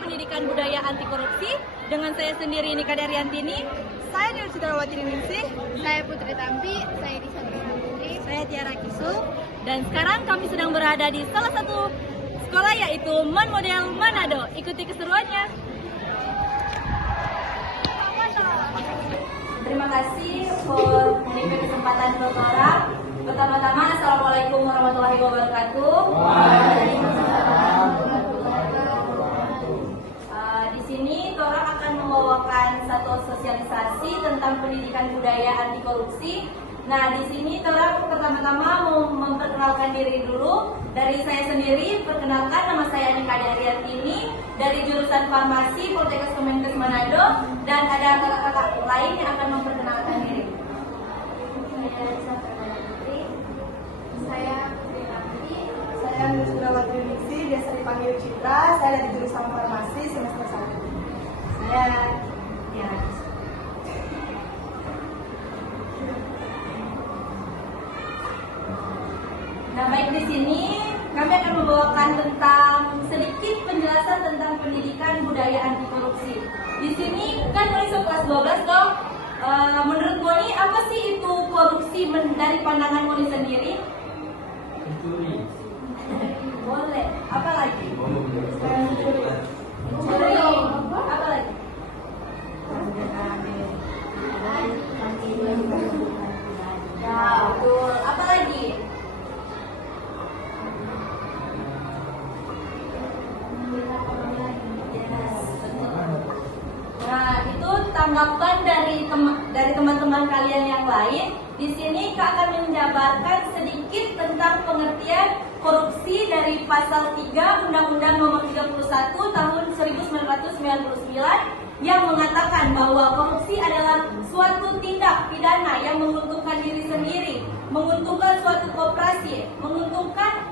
Pendidikan Budaya Anti Korupsi dengan saya sendiri Nika Daryantini, Saya Dewi Citrawati Ningsih. Saya Putri Tampi, saya Disandra Putri, saya Tiara Kisu, dan sekarang kami sedang berada di salah satu sekolah yaitu MAN Model Manado. Ikuti keseruannya. Terima kasih for memberi kesempatan buat orang. Pertama-tama, Assalamualaikum warahmatullahi wabarakatuh. Di sini Tora akan membawakan satu sosialisasi tentang pendidikan budaya anti korupsi. Nah, di sini Tora pertama-tama mau memperkenalkan diri dulu. Dari saya sendiri, perkenalkan, nama saya Nika Daryantini dari jurusan Farmasi Poltekkes Kemenkes Manado, dan ada kakak-kakak lain yang akan memperkenalkan diri. saya Putri Tampi, Saya Dewi Citrawati Ningsih, biasa dipanggil Citra. Saya dari jurusan Farmasi semester 1. Saya ya. Nah, baik, di sini kami akan membawakan tentang sedikit penjelasan tentang pendidikan budaya anti korupsi. Di sini kan masuk kelas 12 dong. Menurut Moni, apa sih itu korupsi dari pandangan Moni sendiri? Mencuri. Boleh. Apa lagi? Mencuri. Apa lagi? Ya, betul. Apa lagi? Nah, itu tanggapan dari teman-teman kalian yang lain. Di sini Kak akan menjabarkan sedikit tentang pengertian korupsi dari pasal 3 Undang-Undang Nomor 31 Tahun 1999 yang mengatakan bahwa korupsi adalah suatu tindak pidana yang menguntungkan diri sendiri, menguntungkan suatu koperasi, menguntungkan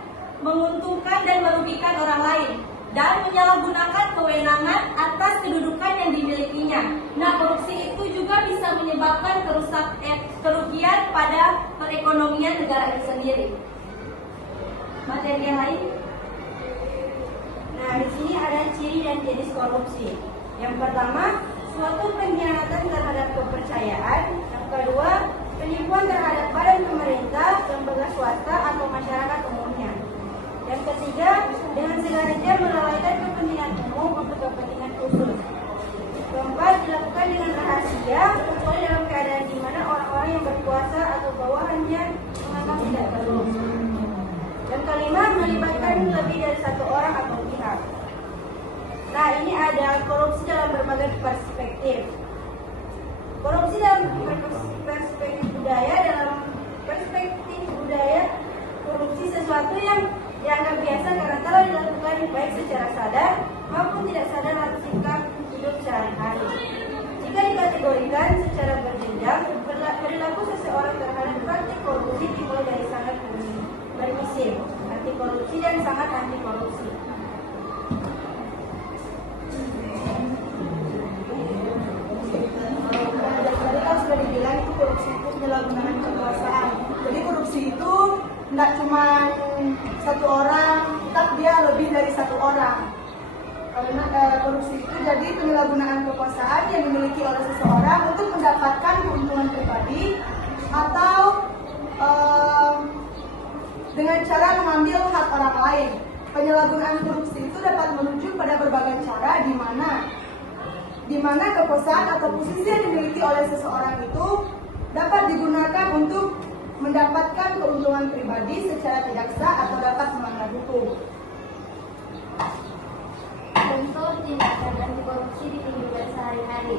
dan merugikan orang lain, dan menyalahgunakan kewenangan atas kedudukan yang dimilikinya. Nah, korupsi itu juga bisa menyebabkan kerugian pada perekonomian negara itu sendiri. Materi yang lain? Nah, di sini ada ciri dan jenis korupsi. Yang pertama, suatu pengkhianatan terhadap kepercayaan. Yang kedua, penipuan terhadap badan pemerintah, lembaga swasta atau masyarakat umumnya. Yang ketiga, dengan sengaja melalaikan kepentingan umum untuk kepentingan khusus. Keempat, dilakukan dengan rahasia, kecuali dalam keadaan di mana orang-orang yang berkuasa atau bawahannya menganggap tidak perlu. Yang kelima, melibatkan lebih dari satu orang atau pihak. Nah, ini ada korupsi dalam berbagai perspektif. Korupsi dalam perspektif budaya, korupsi sesuatu yang dianggap biasa karena telah dilakukan baik secara sadar maupun tidak sadar atas sikap hidup sehari-hari. Jika dikategorikan secara berjenjang, perilaku seseorang terhadap praktik korupsi dimulai dari sangat permisif, anti korupsi, dan sangat anti korupsi. Tadi kan sudah dibilang itu korupsi itu penyalahgunaan kekuasaan. Jadi korupsi itu tidak cuma satu orang, tapi dia lebih dari satu orang. Karena korupsi itu jadi penyalahgunaan kekuasaan yang dimiliki oleh seseorang untuk mendapatkan keuntungan pribadi atau dengan cara mengambil hak orang lain. Penyalahgunaan korupsi itu dapat menuju pada berbagai cara di mana kekuasaan atau posisi yang dimiliki oleh seseorang itu dapat digunakan untuk mendapatkan keuntungan pribadi secara tidak sah atau dapat melanggar hukum. contoh tindakan anti korupsi di kehidupan sehari-hari.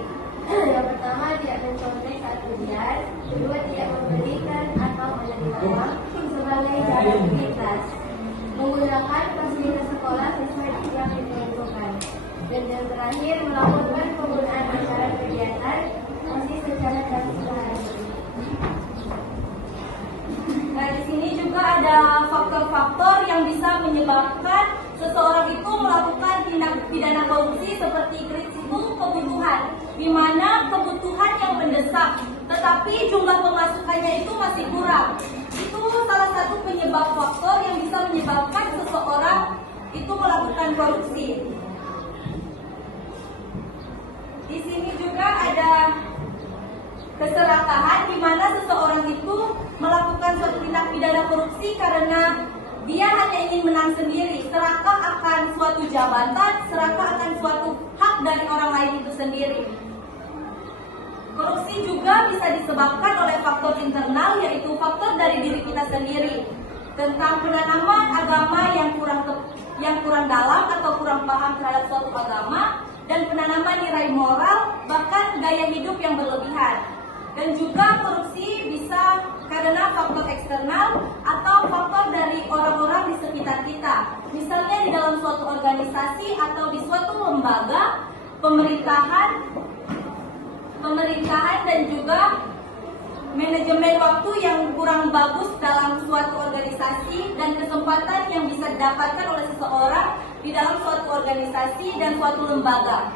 Yang pertama, tidak mencontek saat ujian. Kedua, tidak memberikan atau menerima uang sebagai jalan pintas. Menggunakan fasilitas sekolah sesuai yang ditentukan. Dan yang terakhir, melakukan penggunaan acara kegiatan masih secara transparan. Nah, di sini faktor yang bisa menyebabkan seseorang itu melakukan tindak pidana korupsi seperti krisis kebutuhan, di mana kebutuhan yang mendesak, tetapi jumlah pemasukannya itu masih kurang. Itu salah satu penyebab faktor yang bisa menyebabkan seseorang itu melakukan korupsi. Di sini juga ada keserakahan, di mana seseorang itu melakukan suatu tindak pidana korupsi karena dia hanya ingin menang sendiri, serakah akan suatu jabatan, serakah akan suatu hak dari orang lain itu sendiri. Korupsi juga bisa disebabkan oleh faktor internal, yaitu faktor dari diri kita sendiri, tentang penanaman agama yang kurang dalam atau kurang paham terhadap suatu agama, dan penanaman nilai moral, bahkan gaya hidup yang berlebihan. Dan juga korupsi bisa karena faktor eksternal atau faktor dari orang-orang di sekitar kita. Misalnya di dalam suatu organisasi atau di suatu lembaga pemerintahan dan juga manajemen waktu yang kurang bagus dalam suatu organisasi, dan kesempatan yang bisa didapatkan oleh seseorang di dalam suatu organisasi dan suatu lembaga.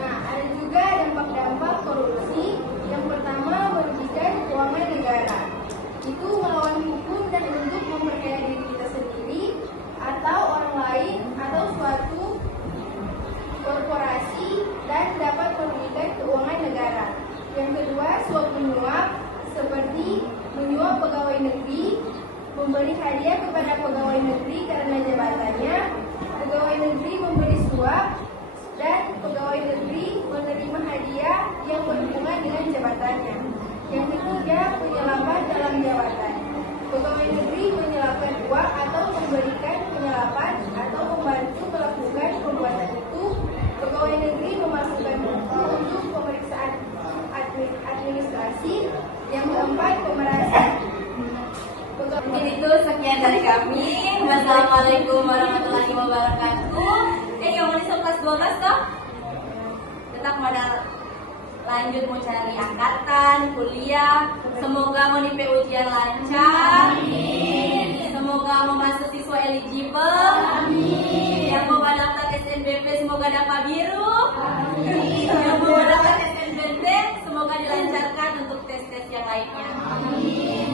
Nah, ada juga dampak-dampak korupsi. Yang pertama, merugikan keuangan negara. Itu melawan hukum dan untuk memperkaya diri kita sendiri atau orang lain atau suatu korporasi, dan dapat merugikan keuangan negara. Yang kedua, suap menyuap, seperti menyuap pegawai negeri, memberi hadiah kepada pegawai negeri karena jabatannya, pegawai negeri memberi suap, dan pegawai negeri menerima hadiah yang berhubungan dengan jabatannya. Yang ketiga, penyelapan dalam jabatan. Pegawai negeri menyelapkan uang atau memberikan penyelapan atau membantu melakukan perbuatan itu. Pegawai negeri memasukkan bukti untuk pemeriksaan administrasi. Yang keempat, pemerasan. Mungkin itu sekian dari kami. Wassalamualaikum warahmatullahi wabarakatuh. Yang mau masuk kelas 12 toh? Tetap pada lanjut mau cari angkatan, kuliah. Semoga mau nipe ujian lancar. Amin. Semoga mau masuk siswa eligible. Amin. Yang mau daftar SNBP semoga dapat biru. Amin. Yang mau daftar SNBT semoga dilancarkan untuk tes-tes yang lainnya. Amin.